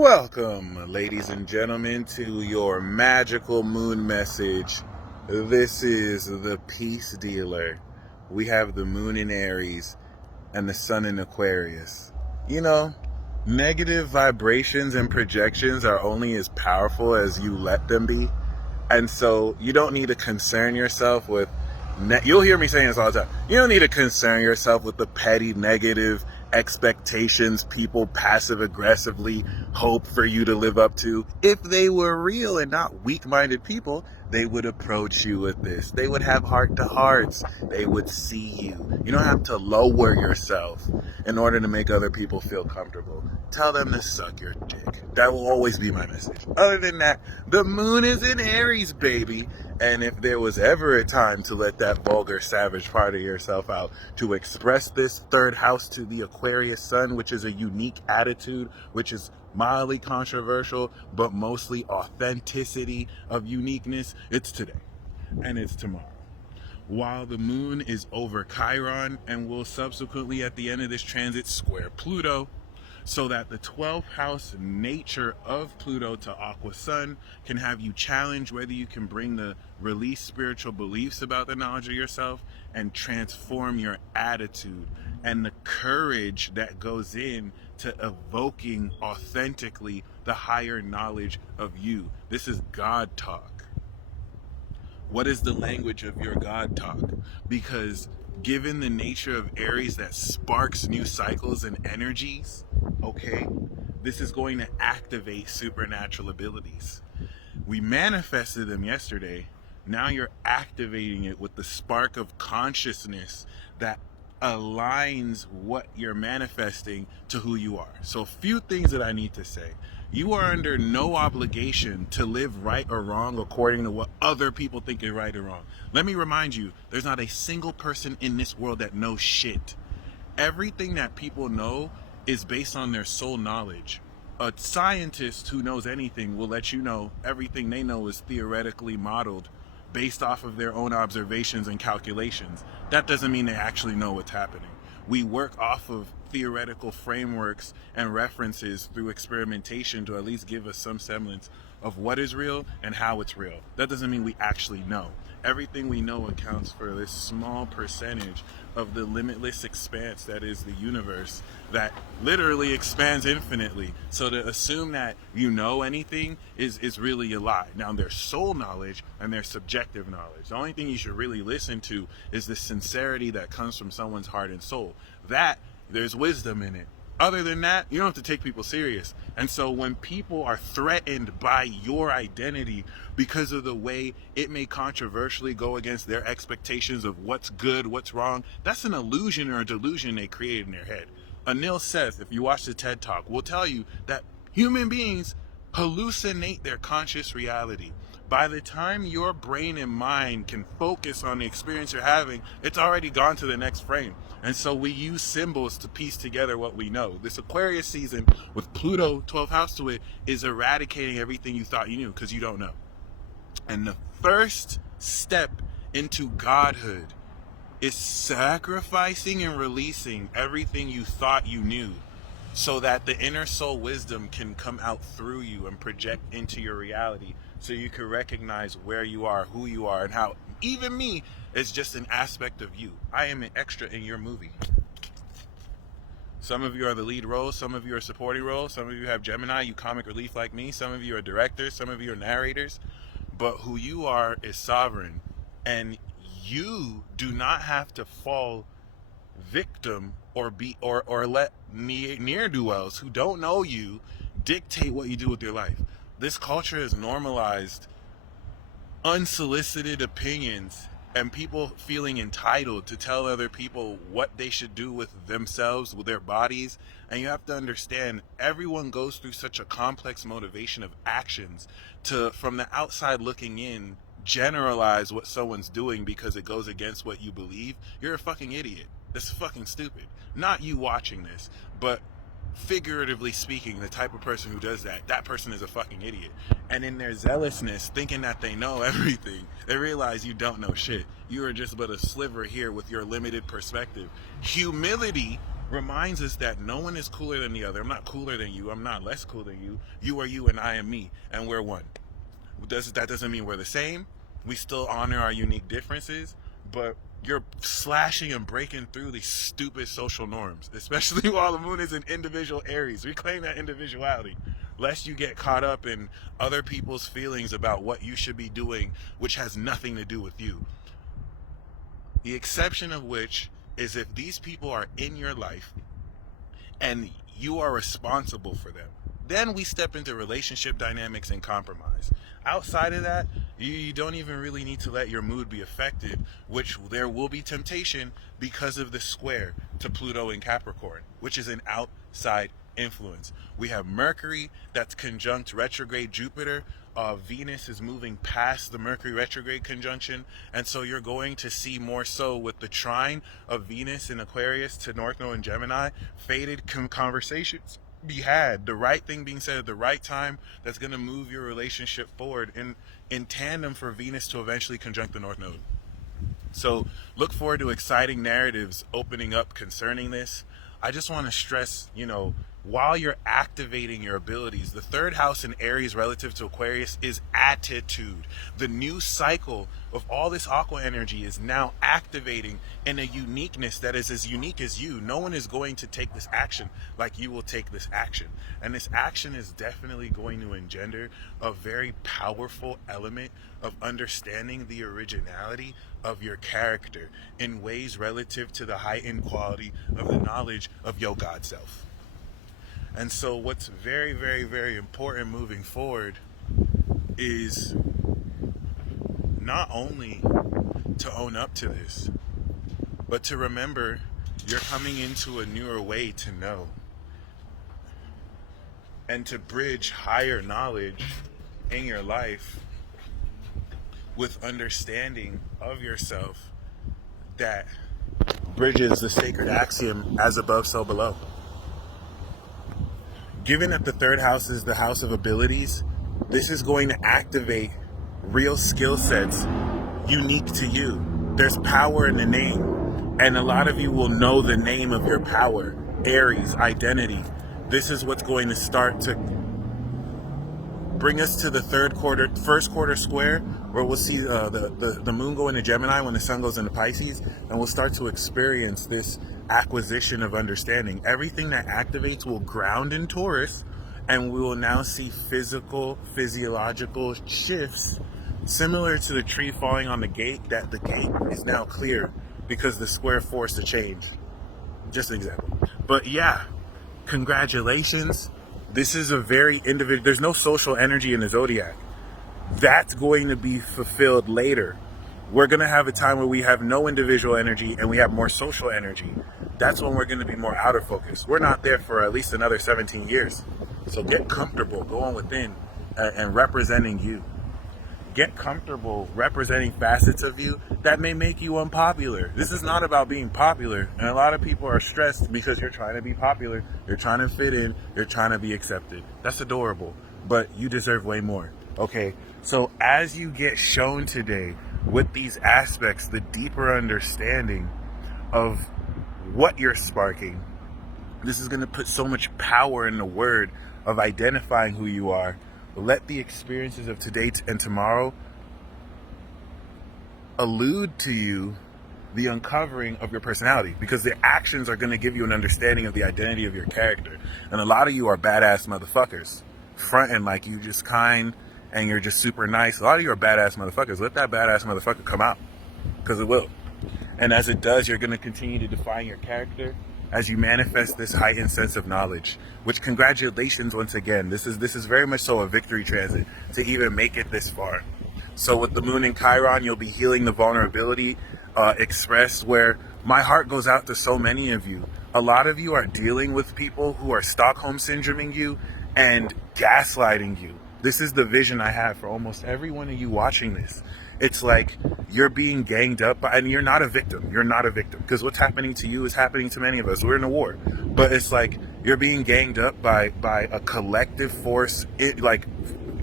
Welcome, ladies and gentlemen, to your magical moon message. This is the Peace Dealer. We have the moon in Aries and the sun in Aquarius. You know, negative vibrations and projections are only as powerful as you let them be. And so you don't need to concern yourself with, you'll hear me saying this all the time, you don't need to concern yourself with the petty negative expectations people passive aggressively hope for you to live up to. If they were real and not weak-minded people, they would approach you with this. They would have heart to hearts. They would see you. You don't have to lower yourself in order to make other people feel comfortable. Tell them to suck your dick. That will always be my message. Other than that, the moon is in Aries, baby. And if there was ever a time to let that vulgar, savage part of yourself out, to express this third house to the Aquarius sun, which is a unique attitude, which is mildly controversial, but mostly authenticity of uniqueness, it's today and it's tomorrow. While the moon is over Chiron and will subsequently at the end of this transit square Pluto, so that the 12th house nature of Pluto to Aqua Sun can have you challenge whether you can bring the released spiritual beliefs about the knowledge of yourself and transform your attitude and the courage that goes in to evoking authentically the higher knowledge of you. This is God talk. What is the language of your God talk? Because given the nature of Aries that sparks new cycles and energies, okay, this is going to activate supernatural abilities. We manifested them yesterday. Now you're activating it with the spark of consciousness that aligns what you're manifesting to who you are. So a few things that I need to say. You are under no obligation to live right or wrong according to what other people think is right or wrong. Let me remind you, there's not a single person in this world that knows shit. Everything that people know is based on their soul knowledge. A scientist who knows anything will let you know everything they know is theoretically modeled based off of their own observations and calculations. That doesn't mean they actually know what's happening. We work off of theoretical frameworks and references through experimentation to at least give us some semblance of what is real and how it's real. That doesn't mean we actually know. Everything we know accounts for this small percentage of the limitless expanse that is the universe that literally expands infinitely. So to assume that you know anything is really a lie. Now there's soul knowledge and there's subjective knowledge. The only thing you should really listen to is the sincerity that comes from someone's heart and soul. That, there's wisdom in it. Other than that, you don't have to take people serious. And so when people are threatened by your identity because of the way it may controversially go against their expectations of what's good, what's wrong, that's an illusion or a delusion they create in their head. Anil Seth, if you watch the TED Talk, will tell you that human beings hallucinate their conscious reality. By the time your brain and mind can focus on the experience you're having, it's already gone to the next frame. And so we use symbols to piece together what we know. This Aquarius season with Pluto 12th house to it is eradicating everything you thought you knew because you don't know. And the first step into godhood is sacrificing and releasing everything you thought you knew so that the inner soul wisdom can come out through you and project into your reality so you can recognize where you are, who you are, and how even me is just an aspect of you. I am an extra in your movie. Some of you are the lead role, some of you are supporting roles, some of you have Gemini, you comic relief like me, some of you are directors, some of you are narrators, but who you are is sovereign, and you do not have to fall victim or let ne'er-do-wells who don't know you dictate what you do with your life. This culture has normalized unsolicited opinions and people feeling entitled to tell other people what they should do with themselves, with their bodies. And you have to understand, everyone goes through such a complex motivation of actions to, from the outside looking in, generalize what someone's doing because it goes against what you believe. You're a fucking idiot. That's fucking stupid. Not you watching this, but figuratively speaking, the type of person who does that, that person is a fucking idiot. And in their zealousness, thinking that they know everything, they realize you don't know shit. You are just but a sliver here with your limited perspective. Humility reminds us that no one is cooler than the other. I'm not cooler than you. I'm not less cool than you. You are you and I am me, and we're one. That doesn't mean we're the same. We still honor our unique differences, but you're slashing and breaking through these stupid social norms, especially while the moon is in individual Aries. Reclaim that individuality, lest you get caught up in other people's feelings about what you should be doing, which has nothing to do with you. The exception of which is if these people are in your life and you are responsible for them. Then we step into relationship dynamics and compromise. Outside of that, you don't even really need to let your mood be affected, which there will be temptation because of the square to Pluto in Capricorn, which is an outside influence. We have Mercury that's conjunct retrograde Jupiter. Venus is moving past the Mercury retrograde conjunction, and so you're going to see more so with the trine of Venus in Aquarius to North Node in Gemini, faded conversations be had, the right thing being said at the right time that's going to move your relationship forward in tandem for Venus to eventually conjunct the North Node. So look forward to exciting narratives opening up concerning this. I just want to stress, while you're activating your abilities, the third house in Aries relative to Aquarius is attitude. The new cycle of all this aqua energy is now activating in a uniqueness that is as unique as you. No one is going to take this action like you will take this action. And this action is definitely going to engender a very powerful element of understanding the originality of your character in ways relative to the heightened quality of the knowledge of your God self. And so what's very, very, very important moving forward is not only to own up to this, but to remember you're coming into a newer way to know and to bridge higher knowledge in your life with understanding of yourself that bridges the sacred axiom, as above, so below. Given that the third house is the house of abilities, this is going to activate real skill sets unique to you. There's power in the name, and a lot of you will know the name of your power, Aries, identity. This is what's going to start to bring us to the first quarter square, where we'll see the moon go into Gemini when the sun goes into Pisces, and we'll start to experience this acquisition of understanding. Everything that activates will ground in Taurus, and we will now see physiological shifts similar to the tree falling on the gate, that the gate is now clear because the square forced a change. Just an example. But yeah, congratulations. This is a very individual, there's no social energy in the zodiac. That's going to be fulfilled later. We're going to have a time where we have no individual energy and we have more social energy. That's when we're going to be more outer focused. We're not there for at least another 17 years. So get comfortable going within and representing you. Get comfortable representing facets of you that may make you unpopular. This is not about being popular. And a lot of people are stressed because you're trying to be popular. You're trying to fit in. You're trying to be accepted. That's adorable. But you deserve way more. Okay? So as you get shown today with these aspects, the deeper understanding of what you're sparking, this is going to put so much power in the word of identifying who you are. Let the experiences of today and tomorrow allude to you the uncovering of your personality, because the actions are going to give you an understanding of the identity of your character. And a lot of you are badass motherfuckers, fronting like you just kind and you're just super nice. A lot of you are badass motherfuckers. Let that badass motherfucker come out, because it will. And as it does, you're going to continue to define your character as you manifest this heightened sense of knowledge, which, congratulations once again. This is very much so a victory transit to even make it this far. So with the moon in Chiron, you'll be healing the vulnerability expressed, where my heart goes out to so many of you. A lot of you are dealing with people who are Stockholm syndroming you and gaslighting you. This is the vision I have for almost every one of you watching this. It's like you're being ganged up by, and you're not a victim. You're not a victim, because what's happening to you is happening to many of us. We're in a war. But it's like you're being ganged up by a collective force, like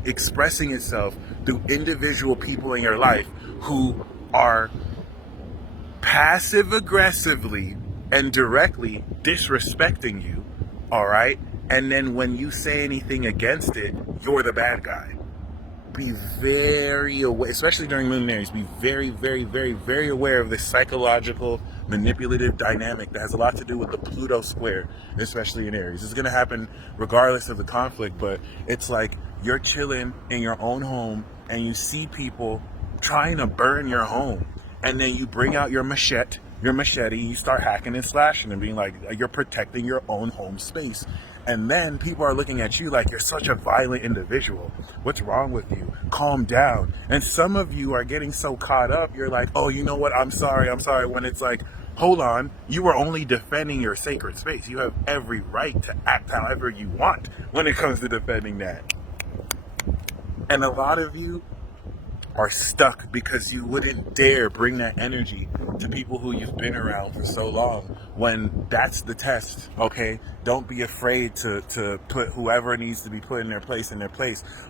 expressing itself through individual people in your life who are passive aggressively and directly disrespecting you, all right? And then when you say anything against it, you're the bad guy. Be very aware, especially during moon and Aries, be very, very, very, very aware of this psychological, manipulative dynamic that has a lot to do with the Pluto square, especially in Aries. It's going to happen regardless of the conflict, but it's like you're chilling in your own home and you see people trying to burn your home, and then you bring out your machete, you start hacking and slashing and being like, you're protecting your own home space. And then people are looking at you like you're such a violent individual. What's wrong with you? Calm down. And some of you are getting so caught up, you're like, oh, you know what? I'm sorry. When it's like, hold on, you are only defending your sacred space. You have every right to act however you want when it comes to defending that. And a lot of you are stuck because you wouldn't dare bring that energy to people who you've been around for so long, when that's the test, okay? Don't be afraid to put whoever needs to be put in their place.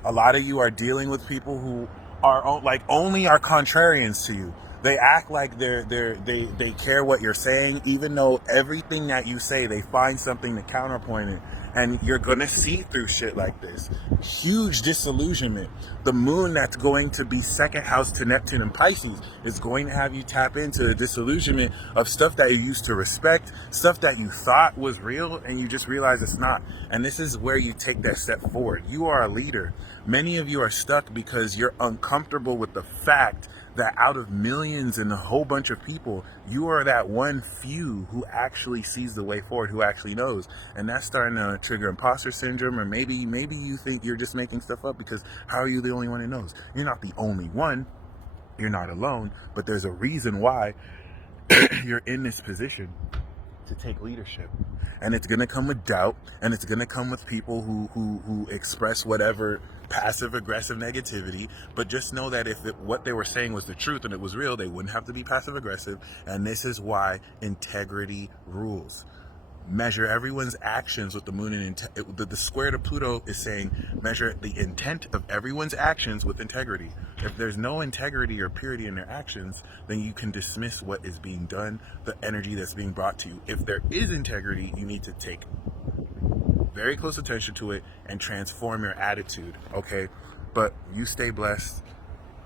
A lot of you are dealing with people who are like only are contrarians to you. They act like they care what you're saying, even though everything that you say, they find something to counterpoint it. And you're gonna see through shit like this. Huge disillusionment. The moon that's going to be second house to Neptune and Pisces is going to have you tap into the disillusionment of stuff that you used to respect, stuff that you thought was real, and you just realize it's not. And this is where you take that step forward. You are a leader. Many of you are stuck because you're uncomfortable with the fact that out of millions and a whole bunch of people, you are that one few who actually sees the way forward, who actually knows. And that's starting to trigger imposter syndrome, or maybe you think you're just making stuff up, because how are you the only one who knows? You're not the only one. You're not alone, but there's a reason why you're in this position to take leadership. And it's going to come with doubt, and it's going to come with people who express whatever passive aggressive negativity. But just know that if what they were saying was the truth and it was real, they wouldn't have to be passive aggressive. And this is why integrity rules. Measure everyone's actions with the moon, and the square to Pluto is saying measure the intent of everyone's actions with integrity. If there's no integrity or purity in their actions, then you can dismiss what is being done, the energy that's being brought to you. If there is integrity, you need to take very close attention to it and transform your attitude, okay? But you stay blessed.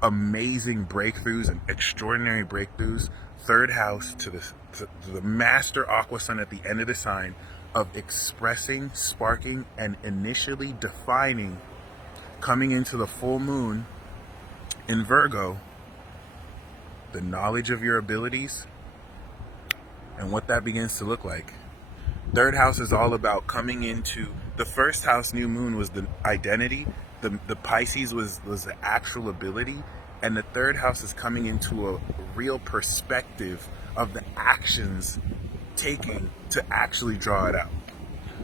Amazing breakthroughs and extraordinary breakthroughs. Third house to the master aqua sun at the end of the sign of expressing, sparking, and initially defining, coming into the full moon in Virgo, the knowledge of your abilities and what that begins to look like. Third house is all about coming into the first house. New moon was the identity. The Pisces was the actual ability. And the third house is coming into a real perspective of the actions taking to actually draw it out.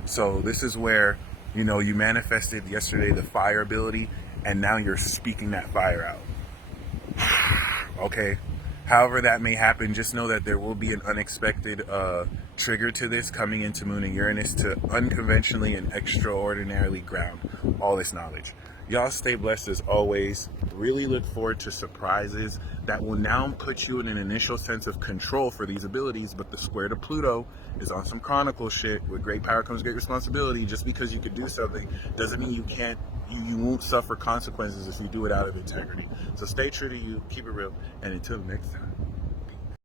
So this is where, you manifested yesterday the fire ability, and now you're speaking that fire out. Okay? However that may happen, just know that there will be an unexpected trigger to this coming into Moon and Uranus to unconventionally and extraordinarily ground all this knowledge. Y'all stay blessed as always. Really look forward to surprises that will now put you in an initial sense of control for these abilities. But the square to Pluto is on some Chronicle shit. With great power comes great responsibility. Just because you could do something doesn't mean you can't. You won't suffer consequences if you do it out of integrity. So stay true to you, keep it real, and until next time.